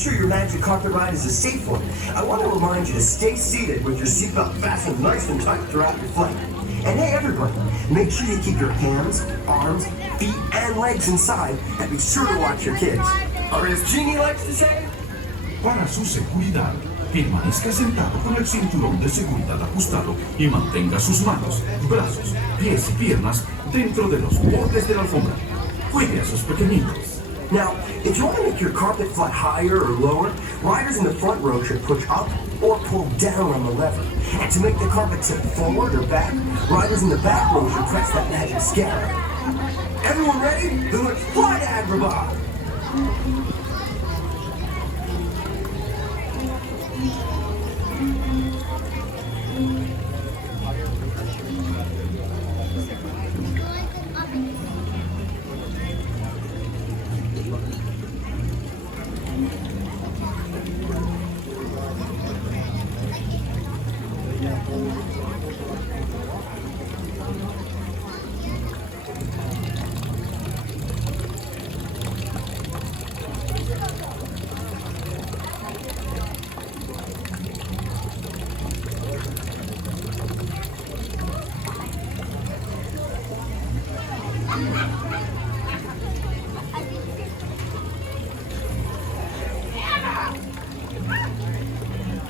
sure your magic carpet ride is a safe one, I want to remind you to stay seated with your seatbelt fastened nice and tight throughout your flight. And hey everybody, make sure you keep your hands, arms, feet, and legs inside, and be sure to watch your kids. Or as Jeannie likes to say, Para su seguridad, permanezca sentado con el cinturón de seguridad ajustado y mantenga sus manos, brazos, pies y piernas dentro de los bordes de la alfombra. Cuide a sus pequeñitos. now, if you want to make your carpet fly higher or lower, riders in the front row should push up or pull down on the lever. And to make the carpet tip forward or back, riders in the back row should press that magic scanner. Everyone ready? Then let's fly to Agrabah!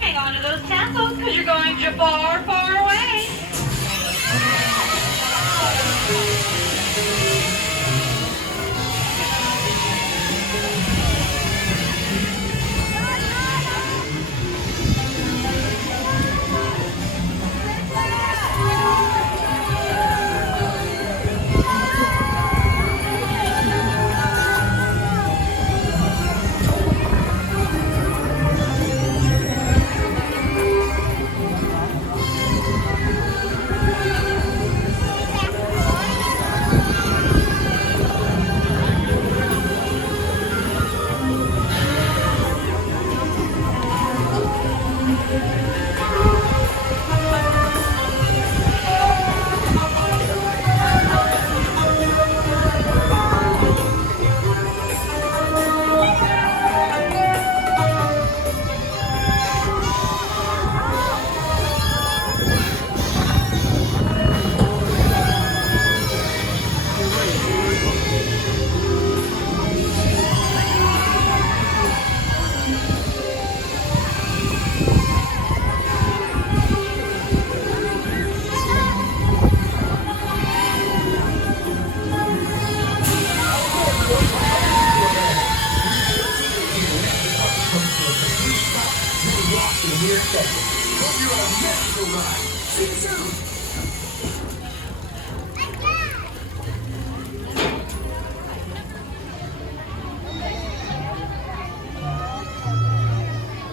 Hang on to those tassels because you're going far, far away.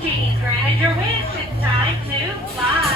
Genie granted your wish. It's time to fly.